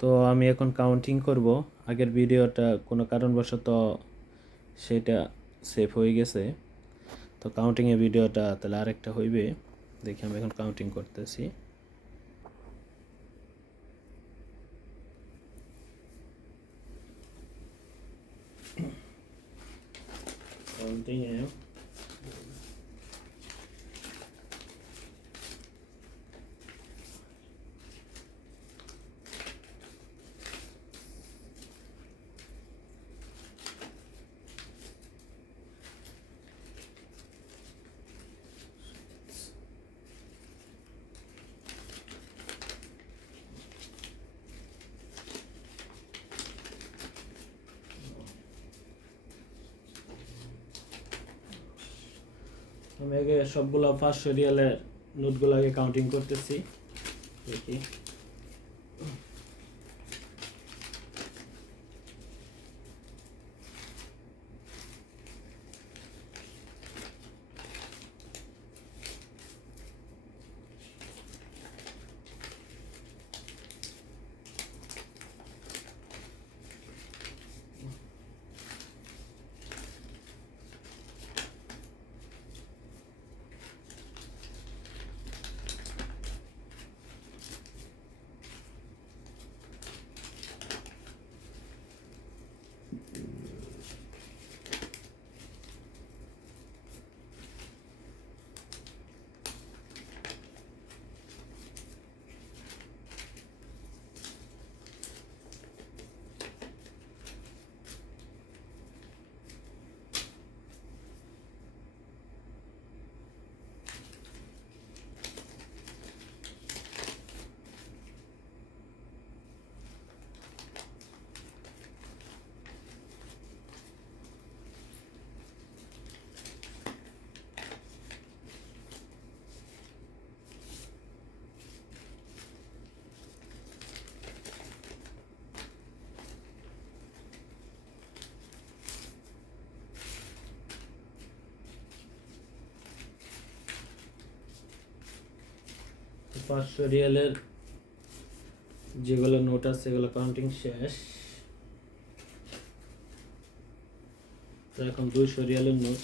তো আমি এখন কাউন্টিং করব। আগের ভিডিওটা কোনো কারণবশত সেটা সেভ হয়ে গেছে, তো কাউন্টিংয়ের ভিডিওটা তাহলে আরেকটা হইবে। দেখি আমি এখন কাউন্টিং করতেছি। কাউন্টিংয়ে আমি আগে সবগুলো 500 রিয়ালের নোটগুলো আগে কাউন্টিং করতেছি। দেখি তো 500 রিয়ালের যেগুলো নোট আছে সেগুলো কাউন্টিং শেষ। তো এখন 200 রিয়ালের নোট।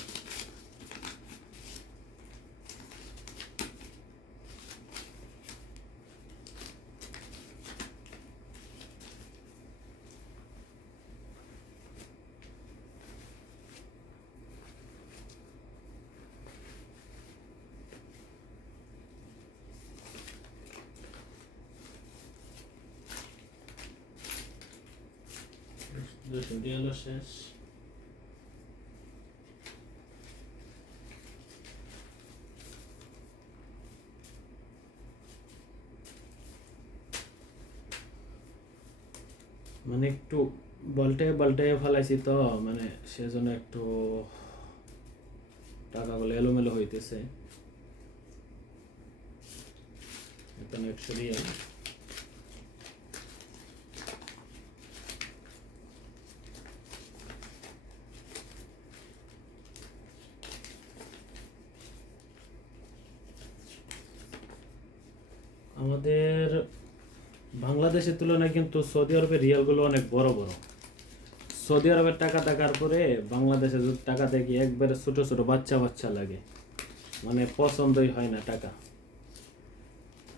দুশো রিয়ালও শেষ। মানে একটু বলটায় ফেলাইছি, তো মানে সেজন্য একটু টাকাগুলো এলোমেলো হইতেছে। এখন 100 রিয়াল। আমাদের বাংলাদেশের তুলনায় কিন্তু সৌদি আরবের রিয়ালগুলো অনেক বড় বড়। সৌদি আরবের টাকা দেখার পরে বাংলাদেশে টাকা দেখি একবারে ছোট ছোট বাচ্চা বাচ্চা লাগে, মানে পছন্দই হয় না টাকা।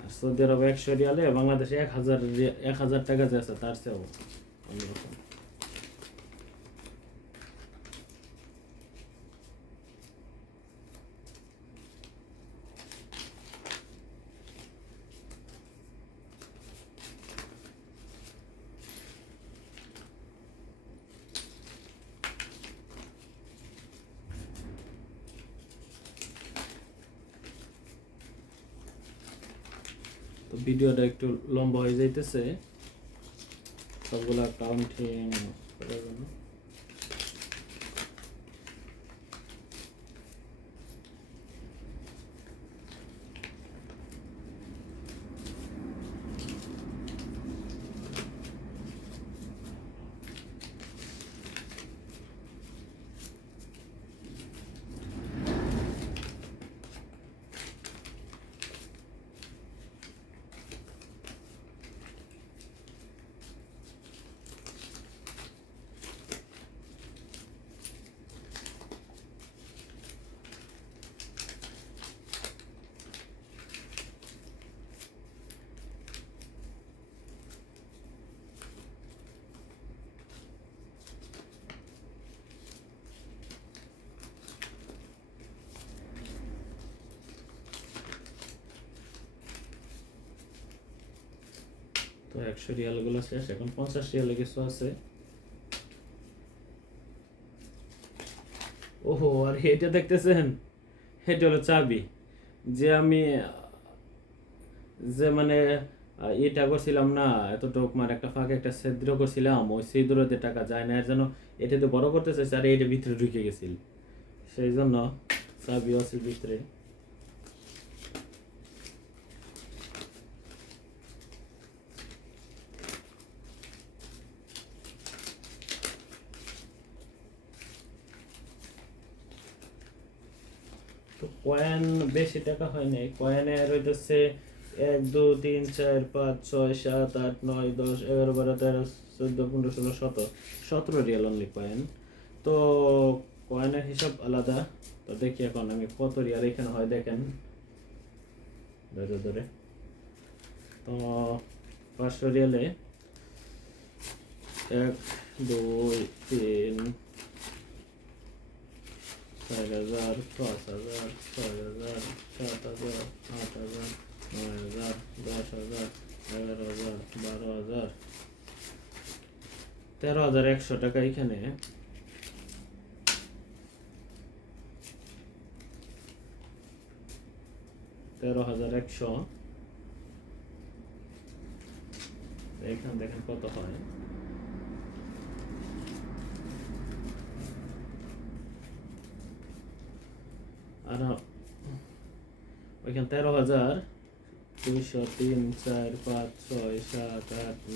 আর সৌদি আরবে 100 রিয়ালে বাংলাদেশে 1000 টাকা যে আছে তার চেয়েও অন্যরকম। তো ভিডিওটা একটু লম্বা হয়ে যাইতেছে, সবগুলা কাউন্টিং করার জন্য। তো 100 রিয়ালগুলো শেষ, এখন 50 রিয়ালে কিছু আছে। ওহো, আর এটা দেখতেছেন, এটা হলো চাবি। যে আমি যে মানে এটা করছিলাম না, এতটুক মানে একটা ফাঁকে একটা ছিদ্র করছিলাম, ওই ছিদ্রতে টাকা যায় না, এর জন্য এটাতে বড় করতে চাইছে আর এটা ভিতরে ঢুকে গেছিল, সেই জন্য চাবি আছে ভিতরে। তো কয়েন বেশি টাকা হয় নাই, কয়েনের হইতেছে 1 2 3 4 5 6 7 8 9 10 11 12 13 14 15 16 17 রিয়াল অনলি কয়েন। তো কয়েনের হিসাব আলাদা। তো দেখি এখন আমি কত রিয়াল এখানে হয় দেখেন ধরে ধরে। তো 500 রিয়ালে 1 2 3 4,000 5,000 6,000 7,000 8,000 9,000 10,000 11,000 12,000 13,100 টাকা এখানে। 13,100 এখানে দেখেন কত হয়। আর ওইখানে 16,300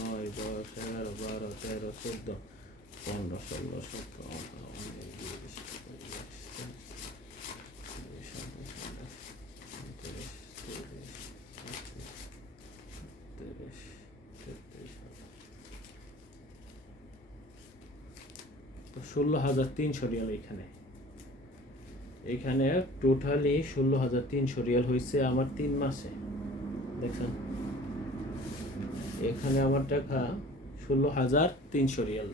রিয়াল এখানে। এখানে টোটালি 16,300 রিয়াল হয়েছে আমার 3 মাসে। দেখছেন এখানে আমার টাকা 16,300 রিয়াল।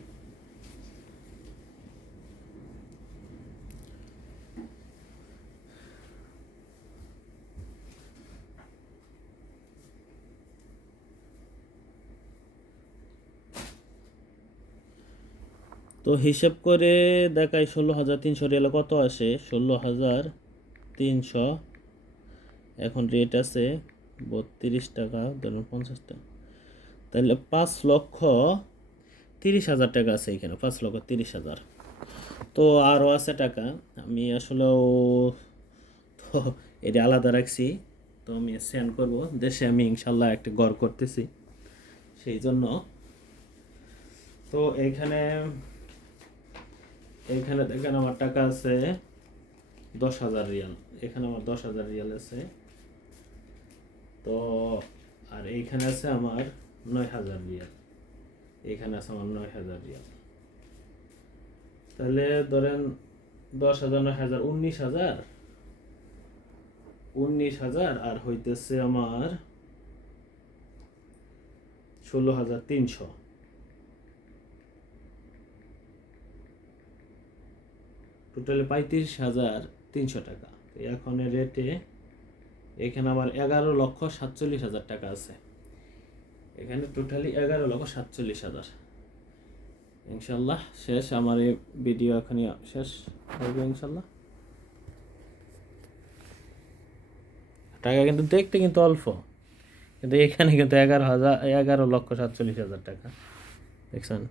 তো হিসাব করে দেখাই 16,300 রিয়ালে কত আসে। 16,300 এখন রেট আছে 32 টাকা, ধরুন 50 টাকা, তাহলে 5,30,000 টাকা আছে এখানে, 5,30,000। তো আরও আছে টাকা, আমি আসলেও তো এটা আলাদা রাখছি। তো আমি সেন্ড করবো দেশে, আমি ইনশাল্লাহ একটা ঘর করতেছি সেই জন্য। তো এইখানে দেখেন আমার টাকা আছে 10,000 রিয়াল, এখানে আমার 10,000 রিয়াল আছে। তো আর এইখানে আছে আমার 9,000 রিয়াল, এইখানে আছে আমার 9,000 রিয়াল। তাহলে ধরেন 10,000 9,000 19,000 আর হইতেছে আমার 16,300, টোটালি 35,300 টাকা। এখন রেটে এখানে আমার 11,47,000 টাকা আছে, এখানে টোটালি 11,47,000। ইনশাল্লাহ শেষ আমার এই ভিডিও, এখনই শেষ হবে ইনশাল্লাহ। টাকা কিন্তু দেখতে কিন্তু অল্প, কিন্তু এখানে কিন্তু 11,47,000 টাকা, দেখছেন।